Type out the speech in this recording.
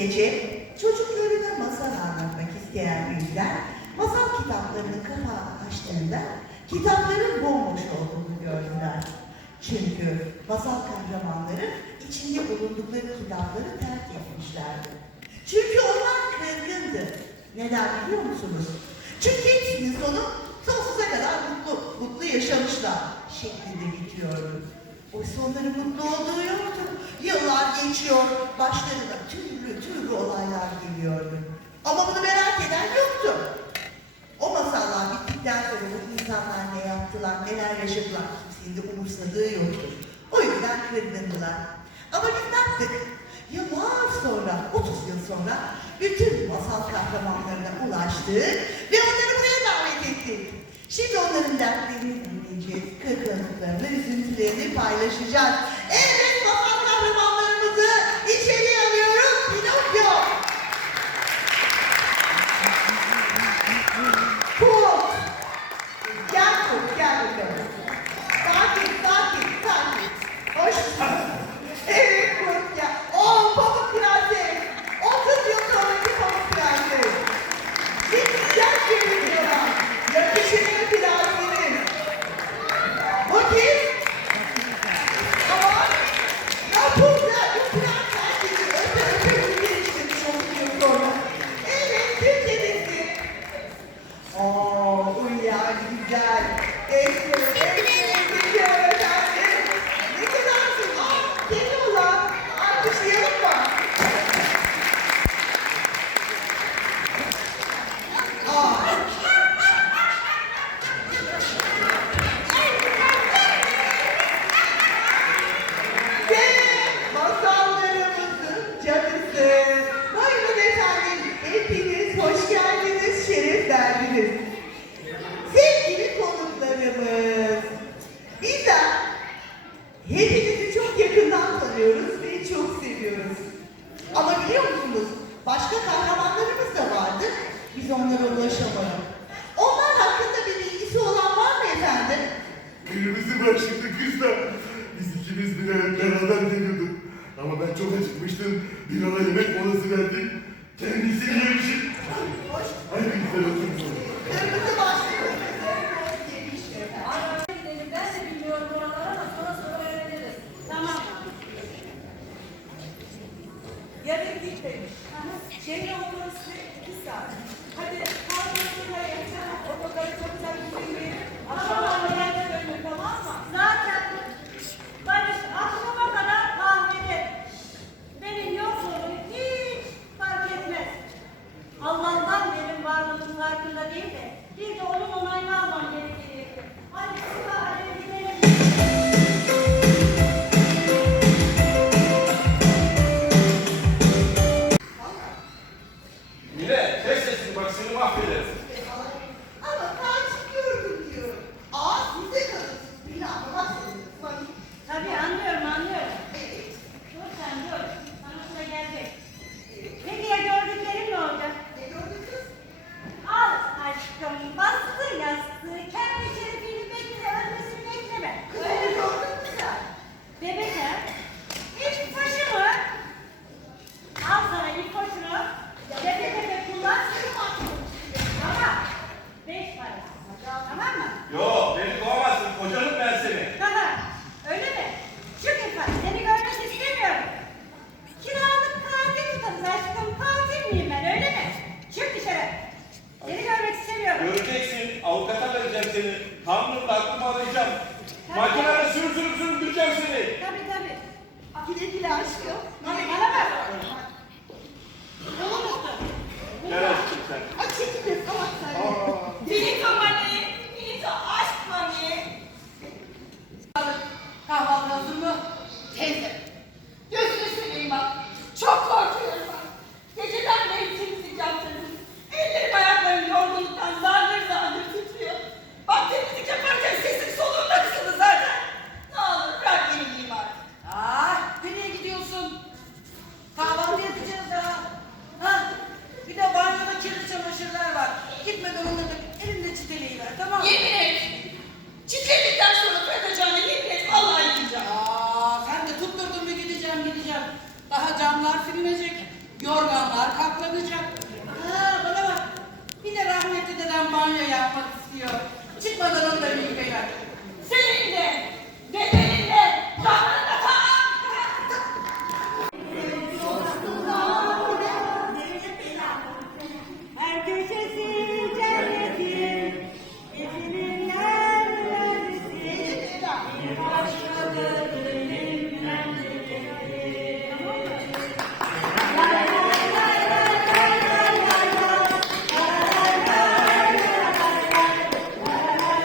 gece çocuklarına masal anlatmak isteyen büyükler masal kitaplarını kapağı açtığında kitapların bomboş olduğunu gördüler. Çünkü masal kahramanları içinde bulundukları kitapları terk etmişlerdi. Çünkü onlar kırgındı. Neden biliyor musunuz? Çünkü hepsinin sonu sonsuza kadar mutlu, mutlu yaşamışlar şeklinde bitiyordu. Oysa onların mutlu olduğu yoktu. Yıllar geçiyor, başlarına türlü türlü olaylar geliyordu. Ama bunu merak eden yoktu. O masallar bittikten sonra bu insanlar ne yaptılar, neler yaşadılar kimsenin de umursadığı yoktu. O yüzden kırgındılar. Ama biz ne yaptık? Yıllar sonra, 30 yıl sonra bütün masal kahramanlarına ulaştık ve onları buraya davet ettik. Şimdi onların dertlerini paylaşacağız. Evet Oh, we are, we got it. Biz onlara ulaşamadık. Onlar hakkında bir bilgisi olan var mı efendim? Birimizi bırak şimdi kız da. Biz ikimiz bile beraber geliyorduk. Ama ben çok acıkmıştım. Bir ara yemek molası verdik. Kendisini yemişim. başlıyor. Halılar silinecek, yorganlar katlanacak. Ha bana bak, bir de rahmetli dedem banyo yapmak istiyor. Çıkmadan onu da bir yıkayacak.